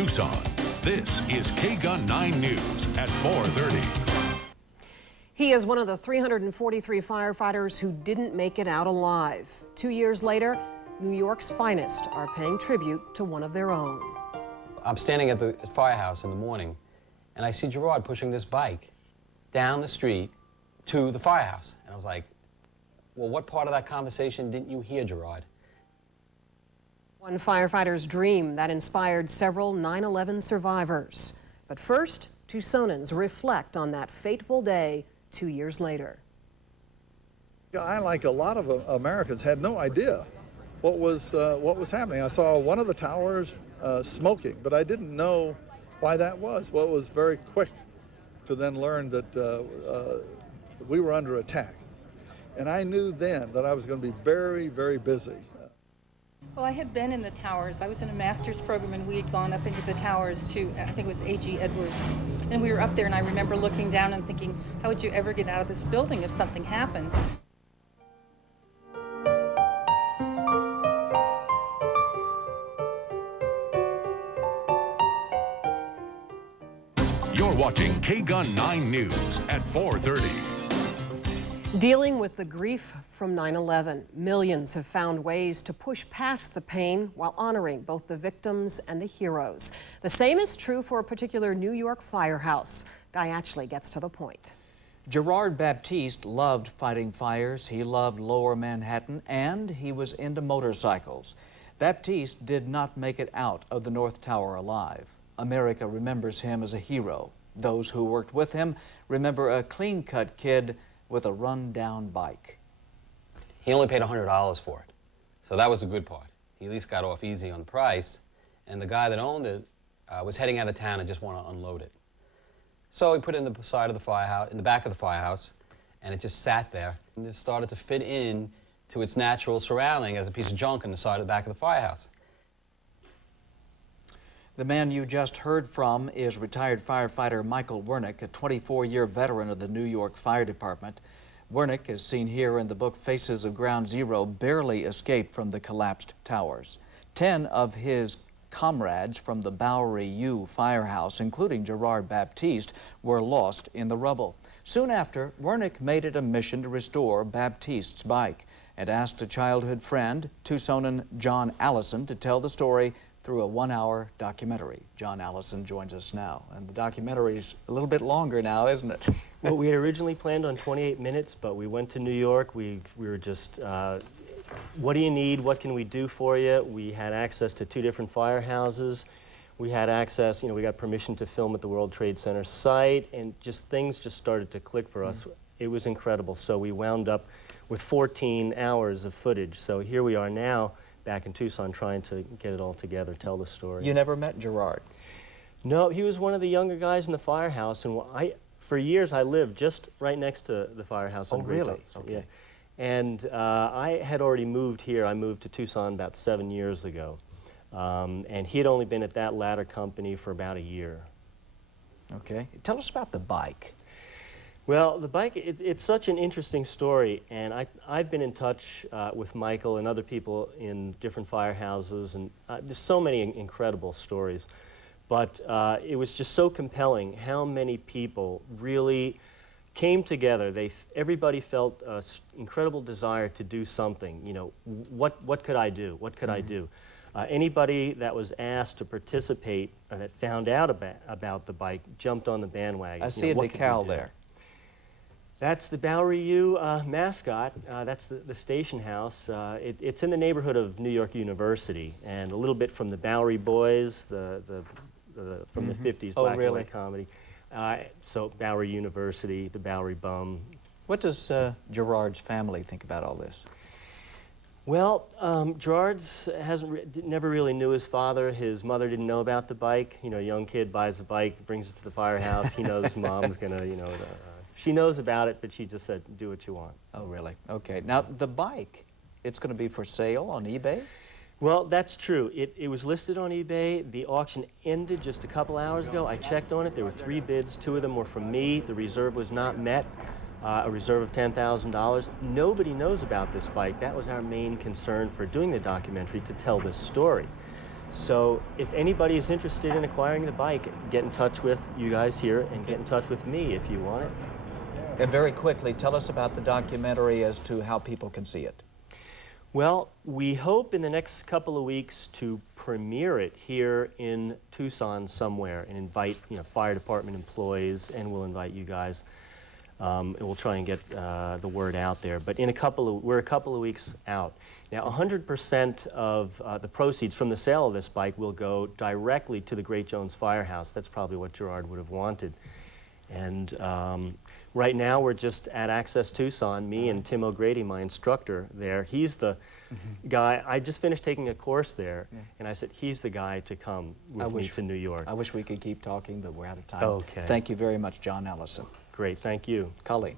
Tucson. This is K-Gun 9 News at 4:30. He is one of the 343 firefighters who didn't make it out alive. 2 years later, New York's finest are paying tribute to one of their own. I'm standing at the firehouse in the morning, and I see Gerard pushing this bike down the street to the firehouse. And I was like, well, what part of that conversation didn't you hear, Gerard? One firefighter's dream that inspired several 9/11 survivors. But first, Tucsonans reflect on that fateful day 2 years later. I, like a lot of Americans, had no idea what was happening. I saw one of the towers smoking, but I didn't know why that was. Well, it was very quick to then learn that we were under attack. And I knew then that I was going to be very, very busy. Well, I had been in the towers. I was in a master's program, and we had gone up into the towers to, I think it was A.G. Edwards. And we were up there, and I remember looking down and thinking, how would you ever get out of this building if something happened? You're watching K-Gun 9 News at 4:30. Dealing with the grief from 9/11, millions have found ways to push past the pain while honoring both the victims and the heroes. The same is true for a particular New York firehouse. Guy Atchley gets to the point. Gerard Baptiste loved fighting fires. He loved Lower Manhattan, and he was into motorcycles. Baptiste did not make it out of the North Tower alive. America remembers him as a hero. Those who worked with him remember a clean-cut kid with a run-down bike. He only paid $100 for it, so that was the good part. He at least got off easy on the price, and the guy that owned it was heading out of town and just wanted to unload it. So he put it in the side of the firehouse, in the back of the firehouse, and it just sat there and it started to fit in to its natural surrounding as a piece of junk in the side of the back of the firehouse. The man you just heard from is retired firefighter Michael Wernick, a 24-year veteran of the New York Fire Department. Wernick, as seen here in the book Faces of Ground Zero, barely escaped from the collapsed towers. 10 of his comrades from the Bowery U firehouse, including Gerard Baptiste, were lost in the rubble. Soon after, Wernick made it a mission to restore Baptiste's bike and asked a childhood friend, Tucsonan John Allison, to tell the story through a 1-hour documentary. John Allison joins us now, and the documentary's a little bit longer now, isn't it? Well, we had originally planned on 28 minutes, but we went to New York. We were just, what do you need? What can we do for you? We had access to 2 different firehouses. We had access, we got permission to film at the World Trade Center site, and things just started to click for us. It was incredible. So we wound up with 14 hours of footage. So here we are now, back in Tucson, trying to get it all together, tell the story. You never met Gerard? No, he was one of the younger guys in the firehouse, and for years I lived just right next to the firehouse. Oh, really? Okay. Yeah. And I had already moved here. I moved to Tucson about 7 years ago, and he had only been at that latter company for about a year. Okay. Tell us about the bike. Well, the bike, it's such an interesting story, and I've been in touch with Michael and other people in different firehouses, and there's so many incredible stories. But it was just so compelling how many people really came together. Everybody felt an incredible desire to do something. What could I do? What could I do? Anybody that was asked to participate or that found out about the bike jumped on the bandwagon. I see a decal there. That's the Bowery U mascot. That's the station house. It's in the neighborhood of New York University, and a little bit from the Bowery Boys, from the 50s black and white comedy. So Bowery University, the Bowery Bum. What does Gerard's family think about all this? Well, Gerard never really knew his father. His mother didn't know about the bike. A young kid buys a bike, brings it to the firehouse. He knows mom's gonna, she knows about it, but she just said, do what you want. Oh, really? Okay. Now, the bike, it's going to be for sale on eBay? Well, that's true. It was listed on eBay. The auction ended just a couple hours ago. I checked on it. There were 3 bids. 2 of them were from me. The reserve was not met, a reserve of $10,000. Nobody knows about this bike. That was our main concern for doing the documentary, to tell this story. So if anybody is interested in acquiring the bike, get in touch with you guys here and get in touch with me if you want it. And very quickly, tell us about the documentary as to how people can see it. Well, we hope in the next couple of weeks to premiere it here in Tucson somewhere and invite, fire department employees, and we'll invite you guys. And we'll try and get the word out there. But we're a couple of weeks out. Now, 100% of the proceeds from the sale of this bike will go directly to the Great Jones Firehouse. That's probably what Gerard would have wanted. And right now, we're just at Access Tucson, me and Tim O'Grady, my instructor there. He's the guy. I just finished taking a course there, and I said, he's the guy to come with me to New York. I wish we could keep talking, but we're out of time. Okay. Thank you very much, John Allison. Great, thank you. Colleen.